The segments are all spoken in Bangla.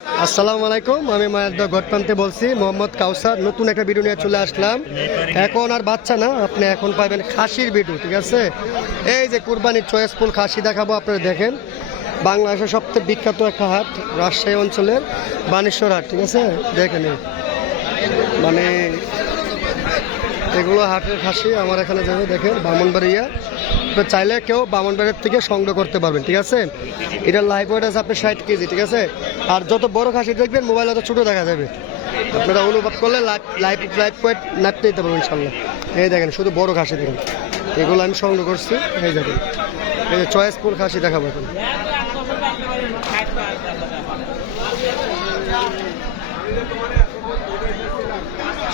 আসসালামু আলাইকুম, আমি মায়াদ্দা গটপান্তে বলছি। মোহাম্মদ কাউসার নতুন একটা ভিডিও নিয়ে চলে আসলাম। এখন আর বাচ্চা না, আপনি এখন পাবেন খাসির ভিডিও, ঠিক আছে? এই যে কুরবানির চয়েসফুল খাসি দেখাবো, আপনারা দেখেন। বাংলাদেশের সবথেকে বিখ্যাত একটা হাট, রাজশাহী অঞ্চলের বানেশ্বর হাট, ঠিক আছে? দেখেন মানে এগুলো হাটের খাসি আমার এখানে যাবে, দেখেন ব্রাহ্মণবাড়িয়া। তো চাইলে কেউ ব্রাহ্মণবাড়িয়ার থেকে সংগ্রহ করতে পারবেন, ঠিক আছে? এটার লাইভ ওয়েট আছে আপনার 60 কেজি, ঠিক আছে? আর যত বড় খাসি দেখবেন মোবাইলে অত ছোটো দেখা যাবে। আপনারা অনুভব করলে লাইভ ওয়েট নাপতে দিতে পারবেন ইনশাল্লাহ। এই দেখেন শুধু বড় খাসি দেখেন, এগুলো আমি সংগ্রহ করছি। এই দেখেন, এই যে চয়েসফুল খাসি দেখাবো এখন।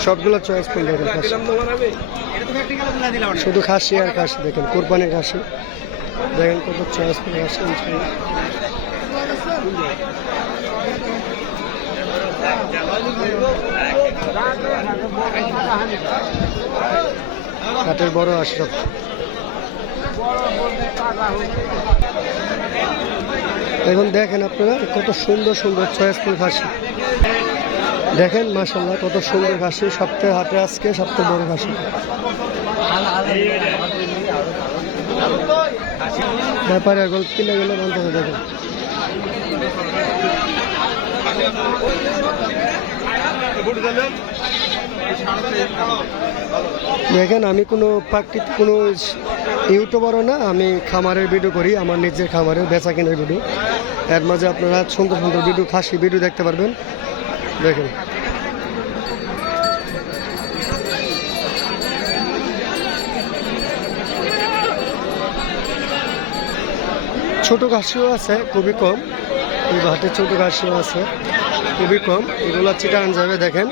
সবগুলো চয়েসফুল দেখেন খাসি, শুধু খাসি আর খাসি দেখেন, কোরবানির খাসি দেখেন কত চয়েসফুল খাসি। হাটের বড় আসে সব। এখন দেখেন আপনারা কত সুন্দর সুন্দর চয়েসফুল খাসি দেখেন, মাশাআল্লাহ কত সুন্দর খাসি। সপ্তাহে হাটে আজকে সবথেকে বড় খাসি। ব্যাপারে গল্প কিনে গেলে বলতে হবে। দেখেন দেখেন আমি কোনো প্রাকৃতিক কোনো ইউটিউবারও না, আমি খামারের ভিডিও করি, আমার নিজের খামারের বেচা কেনার ভিডিও। এর মাঝে আপনারা সুন্দর সুন্দর ভিডিও, খাসি ভিডিও দেখতে পারবেন। দেখেন ছোট ঘাসিও আছে, খুবই কম। এই হাটে ছোট ঘাসিও আছে, খুবই কম। এগুলো চিটাগাং যাবে, দেখেন।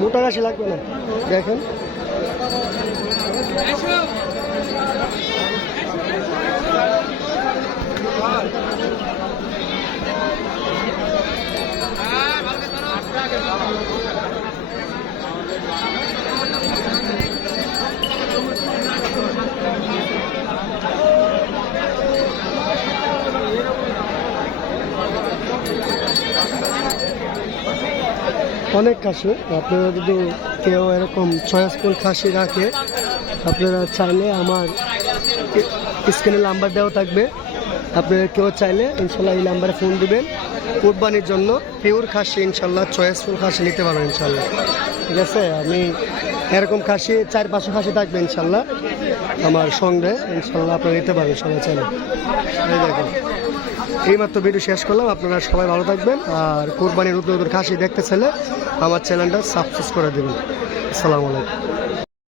মোটা ঘাসি লাগবে না, দেখেন। অনেক খাসি, আপনারা যদি কেউ এরকম চয়েসফুল খাসি রাখে, আপনারা চাইলে আমার স্ক্রিনে নাম্বার দেওয়া থাকবে। আপনারা কেউ চাইলে ইনশাল্লাহ এই নাম্বারে ফোন দিবেন। কুরবানির জন্য পিওর খাসি ইনশাল্লাহ, চয়েসফুল খাসি নিতে পারবেন ইনশাল্লাহ, ঠিক আছে? আমি এরকম খাসি 4-500 খাসি থাকবে ইনশাল্লাহ আমার সঙ্গে, ইনশাল্লাহ আপনারা নিতে পারবেন সবাই চাইলে। এই দেখেন, এইমাত্র ভিডিও শেষ করলাম। আপনারা সবাই ভালো থাকবেন, আর কোরবানির নতুন নতুন খাসি দেখতে চাইলে আমার চ্যানেলটা সাবস্ক্রাইব করে দেবেন। আসসালামু আলাইকুম।